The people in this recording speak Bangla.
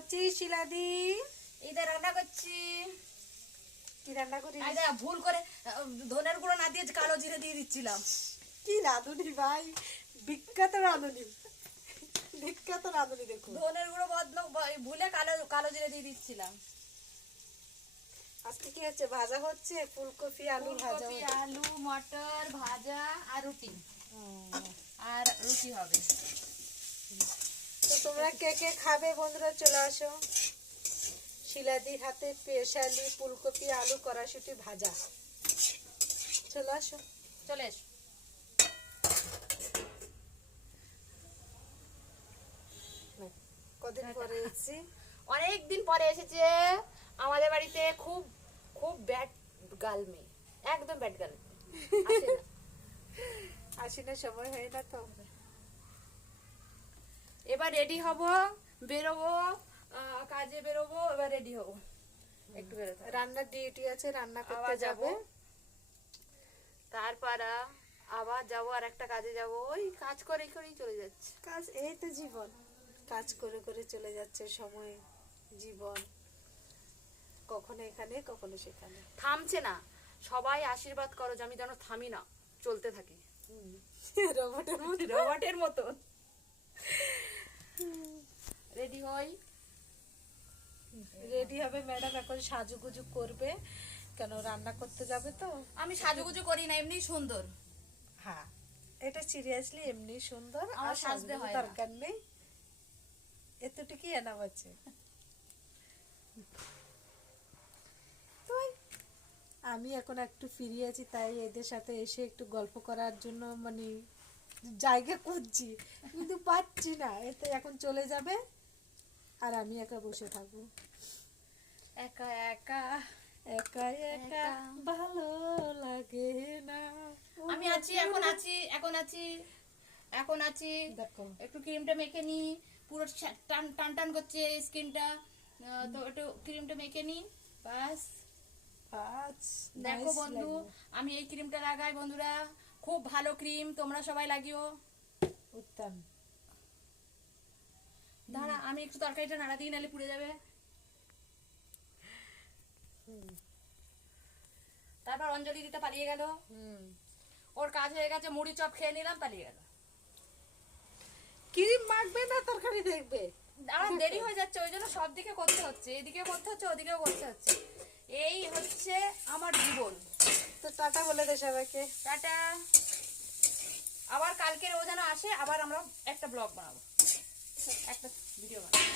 করছিস শিলাদি? এইটা রান্না করছি। কি রান্না করিস? আরে ভুল করে ধনের গুঁড়ো না দিয়ে কালো জিরে দিয়ে দিচ্ছিলাম। কি রাঁধুনি ভাই, বিখ্যাত রাঁধুনি, বিখ্যাত রাঁধুনি। দেখো ধনের গুঁড়ো বদল ভুলে কালো কালো জিরে দিয়ে দিচ্ছিলাম। আজকে কি হচ্ছে? ভাজা হচ্ছে, ফুলকপি আলু ভাজা ফুলকপি হচ্ছে। আলু মটর ভাজা আর রুটি, আর রুটি হবে। তো তোমরা কে কে খাবে বন্ধুরা চলে আসো। শিলাদির হাতে স্পেশালি ফুলকপি আলু কড়াইশুঁটি ভাজা। চলে আসো, চলে এসো। কদিন পরে এসেছি। অনেকদিন পরে এসেছে আমাদের বাড়িতে। খুব খুব ব্যাড গার্ল মেয়ে, একদম ব্যাড গার্ল। আসি না, সময় হয় না তো। এবার রেডি হব, বেরোবো, কাজে বেরোবো। এবার রেডি হব, একটু বেরোতে হবে। রান্নার ডিউটি আছে, রান্না করতে আবার যাবে। তারপর আবার যাবো আর একটা কাজে যাব। ওই কাজ করে করেই চলে যাচ্ছে। কাজ, এই তো জীবন, কাজ করে করে চলে যাচ্ছে সময়, জীবন কখনো এখানে কখনো সেখানে। থামছে না। সবাই আশীর্বাদ করো যে আমি যেন থামি না, চলতে থাকি রোবটের মতো। রোবটের মতো। রেডি হই। রেডি হবে ম্যাডাম, এখন সাজুগুজু করবে, কেন রান্না করতে যাবে তো। আমি সাজুগুজু করি না, এমনি সুন্দর। হ্যাঁ, এটা সিরিয়াসলি এমনি সুন্দর, আর আমার সাজতে সাজতে হয় না। দরকার নেই, এতটুকুই এনাম আছে। তো আমি এখন একটু ফ্রি আছি, তাই এদের সাথে এসে একটু গল্প করার জন্য মানে জায়গা খুঁজছি, কিন্তু পাচ্ছি না। এতে এখন চলে যাবে আর আমি একা বসে থাকবো, একা একা একা একা ভালো লাগে না। আমি আছি, এখন আছি, এখন আছি, এখন আছি। দেখো একটু ক্রিমটা মেখে নি, পুরো টান টান টান করছে স্কিনটা, তো একটু ক্রিমটা মেখে নি, বাস। পাঁচ দেখো nice বন্ধু, লাগলো। আমি এই ক্রিমটা লাগাই বন্ধুরা, খুব ভালো ক্রিম, তোমরা সবাই লাগিও। উত্তম। দাঁড়া, আমি একটু তরকারিটা নাড়া দিই, নাহলে পুড়ে যাবে। তারপর অঞ্জলি দিতে পালিয়ে গেল। ওর কাজ হয়ে গেছে, মুড়ি চপ খেয়ে নিলাম, পালিয়ে গেল। ক্রিম মাখবে না, তরকারি দেখবে। আমার দেরি হয়ে যাচ্ছে, ওই জন্য সব দিকে করতে হচ্ছে, এদিকেও করতে হচ্ছে, ওদিকেও করতে হচ্ছে। এই হচ্ছে আমার জীবন। তো টাটা বলে দে সবাইকে। টাটা। আবার কালকের ও যেন আসে, আবার আমরা একটা ব্লগ বানাবো, একটা ভিডিও বানাবো।